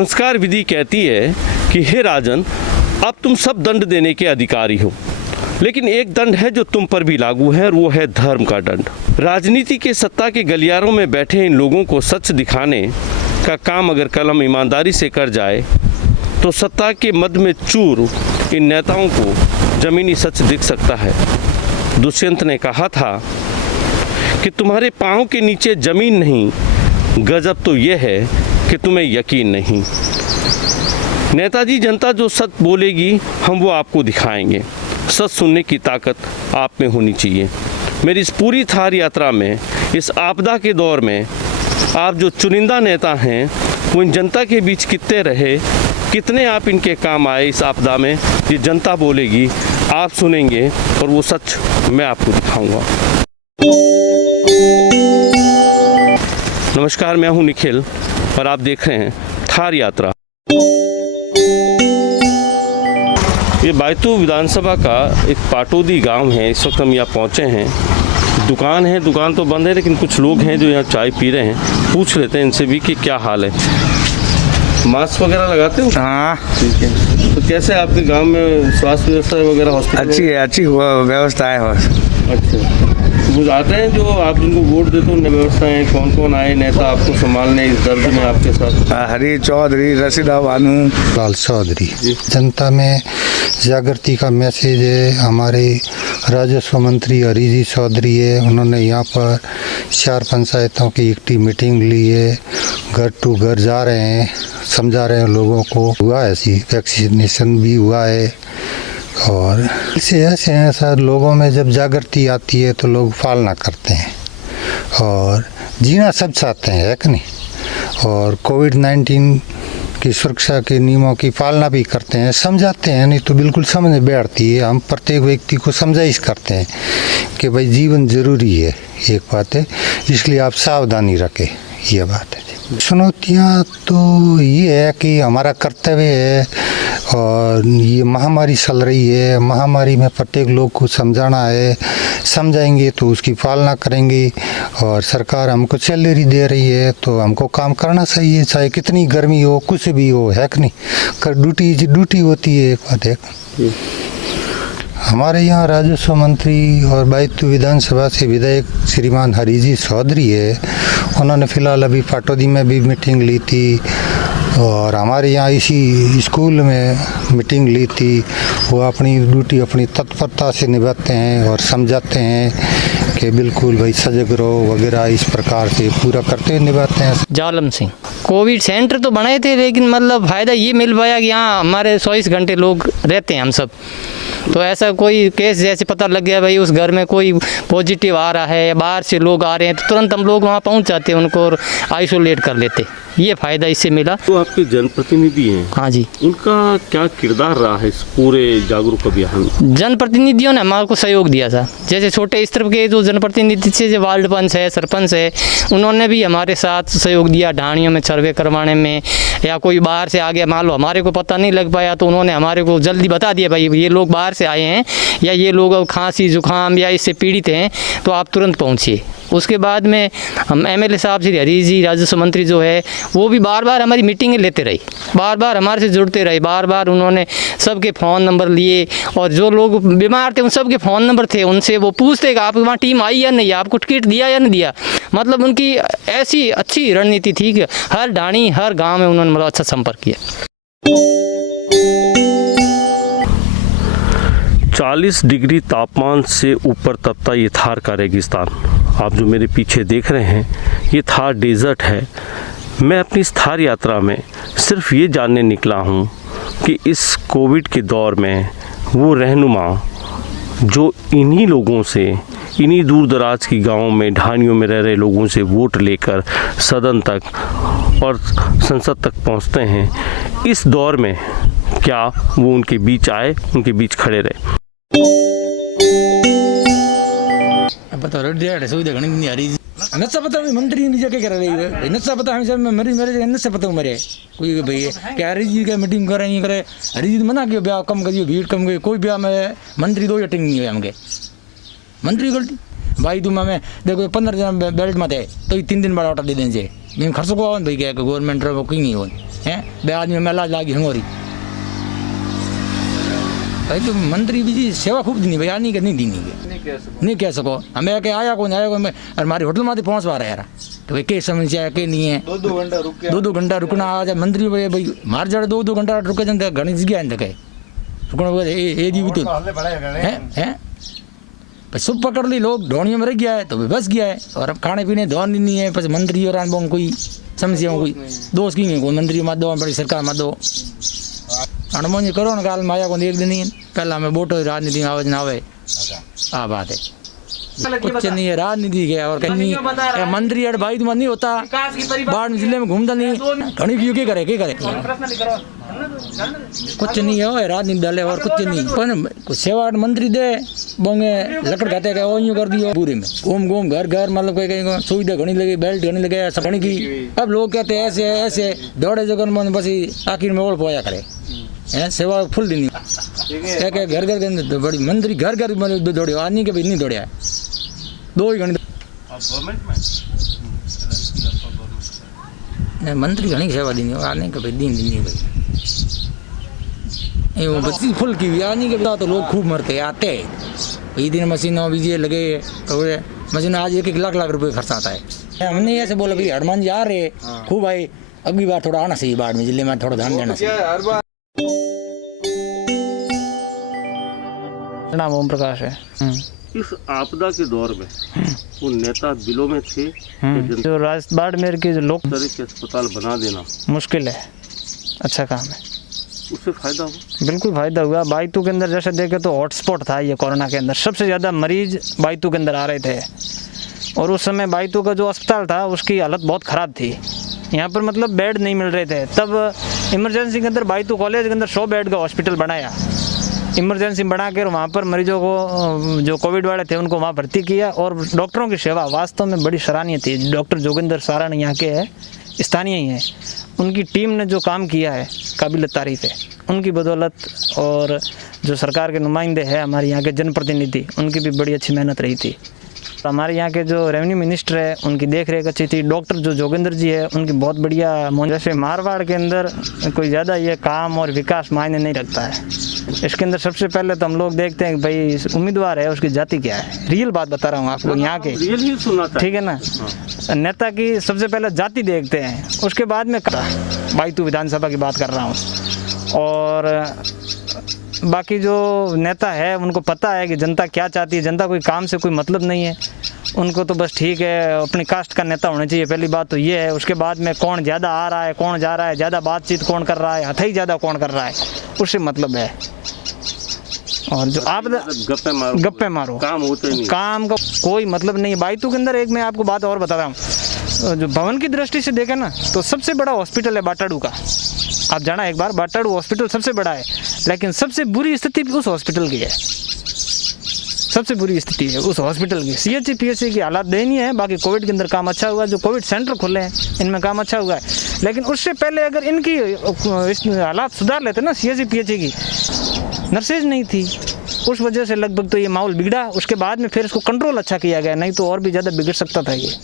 संस्कार विधि कहती है कि हे राजन, अब तुम सब दंड देने के अधिकारी हो, लेकिन एक दंड है जो तुम पर भी लागू है और वो है धर्म का दंड। राजनीति के सत्ता के गलियारों में बैठे इन लोगों को सच दिखाने का काम अगर कलम ईमानदारी से कर जाए तो सत्ता के मद में चूर इन नेताओं को जमीनी सच दिख सकता है। दुष्यंत ने कहा था कि तुम्हारे पाँव के नीचे जमीन नहीं, गजब तो ये है कि तुम्हें यकीन नहीं। नेताजी, जनता जो सच बोलेगी हम वो आपको दिखाएंगे। सच सुनने की ताकत आप में होनी चाहिए। मेरी इस पूरी थार यात्रा में, इस आपदा के दौर में आप जो चुनिंदा नेता हैं वो इन जनता के बीच कितने रहे, कितने आप इनके काम आए इस आपदा में, ये जनता बोलेगी, आप सुनेंगे और वो सच मैं आपको दिखाऊंगा। नमस्कार, मैं हूं निखिल और आप देख रहे हैं थार यात्रा। ये बायतू विधानसभा का एक पाटोदी गांव है। इस वक्त हम यहाँ पहुँचे हैं। दुकान है, दुकान तो बंद है, लेकिन कुछ लोग हैं जो यहाँ चाय पी रहे हैं। पूछ लेते हैं इनसे भी कि क्या हाल है। मास्क वगैरह लगाते हो? हाँ, ठीक है। तो कैसे आपके गांव में स्वास्थ्य व्यवस्था वगैरह हॉस्पिटल? अच्छी व्यवस्था है। अच्छा, वो आते हैं जो आप जिनको वोट देते हो, व्यवस्थाएं कौन कौन आए नेता आपको संभालने इस दर्द में आपके साथ? हरी चौधरी, रशीदा बानू, लाल चौधरी। जनता में जागृति का मैसेज है। हमारे राजस्व मंत्री हरीजी चौधरी है, उन्होंने यहाँ पर 4 पंचायतों की एक मीटिंग ली है। घर टू घर जा रहे हैं, समझा रहे हैं लोगों को। हुआ है, ऐसी वैक्सीनेशन भी हुआ है। और इससे ऐसा लोगों में जब जागृति आती है तो लोग पालना करते हैं और जीना सब चाहते हैं, है कि नहीं। और कोविड-19 की सुरक्षा के नियमों की पालना भी करते हैं, समझाते हैं, नहीं तो बिल्कुल समझ में बैठती है। हम प्रत्येक व्यक्ति को समझाइश करते हैं कि भाई जीवन जरूरी है, एक बात है, इसलिए आप सावधानी रखें, ये बात है। चुनौतियाँ तो ये है कि हमारा कर्तव्य है और ये महामारी चल रही है। महामारी में प्रत्येक लोग को समझाना है, समझाएंगे तो उसकी पालना करेंगे। और सरकार हमको सैलरी दे रही है तो हमको काम करना चाहिए, चाहे कितनी गर्मी हो, कुछ भी हो, है कि नहीं। कर ड्यूटी होती है, एक बात है। हमारे यहाँ राजस्व मंत्री और बायतू विधानसभा से विधायक श्रीमान हरीजी चौधरी है। उन्होंने फिलहाल अभी पाटोदी में भी मीटिंग ली थी और हमारे यहाँ इसी स्कूल में मीटिंग ली थी। वो अपनी ड्यूटी अपनी तत्परता से निभाते हैं और समझाते हैं कि बिल्कुल भाई सजग रहो वगैरह, इस प्रकार से पूरा करते हुए निभाते हैं। जालम सिंह। कोविड सेंटर तो बनाए थे, लेकिन मतलब फ़ायदा ये मिल पाया कि यहाँ हमारे 24 घंटे लोग रहते हैं हम सब। तो ऐसा कोई केस जैसे पता लग गया भाई उस घर में कोई पॉजिटिव आ रहा है या बाहर से लोग आ रहे हैं, तो तुरंत हम लोग वहाँ पहुँच जाते हैं, उनको और आइसोलेट कर लेते। ये फ़ायदा इससे मिला। तो आपके जनप्रतिनिधि हैं? हाँ जी। उनका क्या किरदार रहा है इस पूरे जागरूक अभियान में? जनप्रतिनिधियों ने हमारे को सहयोग दिया था। जैसे छोटे स्तर के जो जनप्रतिनिधि थे, जो वार्ड पंच है, सरपंच है, उन्होंने भी हमारे साथ सहयोग दिया ढाणियों में सर्वे करवाने में। या कोई बाहर से आ गया, मान लो हमारे को पता नहीं लग पाया, तो उन्होंने हमारे को जल्दी बता दिया भाई ये लोग बाहर से आए हैं या ये लोग खांसी जुकाम या इससे पीड़ित हैं, तो आप तुरंत पहुँचिए। उसके बाद में हम एमएलए साहब श्री हरीश जी, राजस्व मंत्री जो है, वो भी बार बार हमारी मीटिंगें लेते रहे, बार बार हमारे से जुड़ते रहे। बार बार उन्होंने सबके फ़ोन नंबर लिए और जो लोग बीमार थे उन सबके फ़ोन नंबर थे, उनसे वो पूछते कि आपके वहाँ टीम आई या नहीं, आपको टिकट दिया या नहीं दिया। मतलब उनकी ऐसी अच्छी रणनीति थी कि हर ढाणी हर गाँव में उन्होंने मतलब अच्छा संपर्क किया। 40 डिग्री तापमान से ऊपर तपता ये थार का रेगिस्तान आप जो मेरे पीछे देख रहे हैं, ये थार डेजर्ट है। मैं अपनी इस थार यात्रा में सिर्फ ये जानने निकला हूँ कि इस कोविड के दौर में वो रहनुमा जो इन्हीं लोगों से, इन्हीं दूर दराज की गाँवों में, ढाणियों में रह रहे लोगों से वोट लेकर सदन तक और संसद तक पहुँचते हैं, इस दौर में क्या वो उनके बीच आए, उनके बीच खड़े रहे। नशा पता मंत्री ने जाके कर रही है, नशा पता हमें सब मेरे नशा पता मेरे कोई भैया क्या हरी जी का मीटिंग कर रही करे, हरी जी मना क्यों ब्याह कम करिए, भीड़ कम गई, कोई ब्याह में मंत्री 2 अटेंड नहीं हुए हमके। मंत्री गलती भाई तुम हमें देखो 15 जन बेल्ट में थे तो 3 दिन बाद ऑर्डर दे दें मैं खर्च को आवन भाई क्या गवर्नमेंट रो कोई नहीं हो हैं बे आदमी में इलाज लागी हंगोरी भाई तो मंत्री भी जी सेवा खूब दी भाई आनी के नहीं दी नहीं कह सको हमें के आया कौन मैं हमारी होटल में पहुँच पा रहा है यार तो भाई के समस्या है के नहीं है 2 घंटा रुकना आ जाए मंत्री भाई मार जाए 2 घंटा रुके जन घनी जगह है रुकना ये भी तो है सुप पकड़ ली लोग ढोनियों में रह गया है तो बस गया है और अब खाने पीने धोन नहीं है बस मंत्री और अनुभव कोई समस्या कोई दोस्त की नहीं कोई मंत्री मत दो बड़ी सरकार मत दो अनुभव जी करो ना काल में आया को एक दिन ही पहला हमें वोटो राजनीति में आवाज ना आवे आ बात है कुछ नहीं है राजनीति के और कहीं मंत्री और भाई तुम नहीं होता बाढ़ जिले में घूमता नहीं घनी क्यों के करे कुछ नहीं है राजनीति डाले और कुछ नहीं पर सेवा मंत्री दे बोंगे लकड़ खाते गए यूँ कर दियो पूरे में घूम घर घर मतलब कोई कहीं सुविधा घनी लगी बेल्ट घनी लगे सब घनी की अब लोग कहते हैं ऐसे दौड़े जगह मन बस आखिर में ओढ़ पोया करे सेवा फुल देनी क्या घर घर के अंदर बड़ी मंत्री घर घर मतलब दौड़े आदमी के भी नहीं दौड़े 2 ही घंटे मंत्री घनी सेवा देनी आने के भाई दिन नहीं भाई वो बच्ची फुल की भी आने के बता तो लोग खूब मरते आते हैं दिन मशीनों बीजे लगे तो मशीन आज 1 लाख रुपए खर्च आता है हमने ऐसे बोला भाई हनुमान जी आ रहे खूब भाई अगली बार थोड़ा आना चाहिए बाढ़ में जिले में थोड़ा ध्यान देना चाहिए। नाम ओम प्रकाश है। इस आपदा के दौर में वो नेता दिलों में थे जो बाड़मेर के जो लोग तरह के अस्पताल बना देना मुश्किल है, अच्छा काम है, उससे फायदा हुआ। बिल्कुल फायदा हुआ। बाइतू के अंदर जैसे देखे तो हॉटस्पॉट था ये कोरोना के अंदर, सबसे ज़्यादा मरीज बाइतू के अंदर आ रहे थे और उस समय बाइतू का जो अस्पताल था उसकी हालत बहुत ख़राब थी। यहाँ पर मतलब बेड नहीं मिल रहे थे, तब इमरजेंसी के अंदर बाइतू कॉलेज के अंदर 100 बेड का हॉस्पिटल बनाया, इमरजेंसी बना कर वहाँ पर मरीजों को जो कोविड वाले थे उनको वहाँ भर्ती किया और डॉक्टरों की सेवा वास्तव में बड़ी सराहनीय थी। डॉक्टर जोगिंदर सारण यहाँ के हैं, स्थानीय ही हैं, उनकी टीम ने जो काम किया है काबिल तारीफ़ है। उनकी बदौलत और जो सरकार के नुमाइंदे हैं हमारे यहाँ के जनप्रतिनिधि, उनकी भी बड़ी अच्छी मेहनत रही थी। हमारे यहाँ के जो रेवेन्यू मिनिस्टर है उनकी देख रेख अच्छी थी। डॉक्टर जो जोगिंदर जी है उनकी बहुत बढ़िया। जैसे मारवाड़ के अंदर कोई ज़्यादा ये काम और विकास मायने नहीं रखता है। इसके अंदर सबसे पहले तो हम लोग देखते हैं कि भाई उम्मीदवार है उसकी जाति क्या है। रियल बात बता रहा हूँ आपको यहाँ के, ठीक है ना। नेता की सबसे पहले जाति देखते हैं, उसके बाद में बाइतू विधानसभा की बात कर रहा हूँ। और बाकी जो नेता है उनको पता है कि जनता क्या चाहती है, जनता कोई काम से कोई मतलब नहीं है उनको, तो बस ठीक है अपनी कास्ट का नेता होना चाहिए। पहली बात तो ये है। उसके बाद में कौन ज़्यादा आ रहा है, कौन जा रहा है, ज़्यादा बातचीत कौन कर रहा है, हथई ज़्यादा कौन कर रहा है, उससे मतलब है। और जो आप गप्पे मारो काम होते नहीं, काम का कोई मतलब नहीं है। बाइतू के अंदर एक मैं आपको बात और बता रहा हूँ, जो भवन की दृष्टि से देखें ना तो सबसे बड़ा हॉस्पिटल है बाटाड़ू का। आप जाना एक बार, बाटाड़ू हॉस्पिटल सबसे बड़ा है, लेकिन सबसे बुरी स्थिति उस हॉस्पिटल की है, सबसे बुरी स्थिति है उस हॉस्पिटल की। CHC PHC की हालात दयनीय है। बाकी कोविड के अंदर काम अच्छा हुआ, जो कोविड सेंटर खुले हैं इनमें काम अच्छा हुआ है, लेकिन उससे पहले अगर इनकी हालात सुधार लेते ना CHC PHC की, नर्सेज नहीं थी, उस वजह से लगभग तो ये माहौल बिगड़ा। उसके बाद में फिर इसको कंट्रोल अच्छा किया गया, नहीं तो और भी ज़्यादा बिगड़ सकता था ये।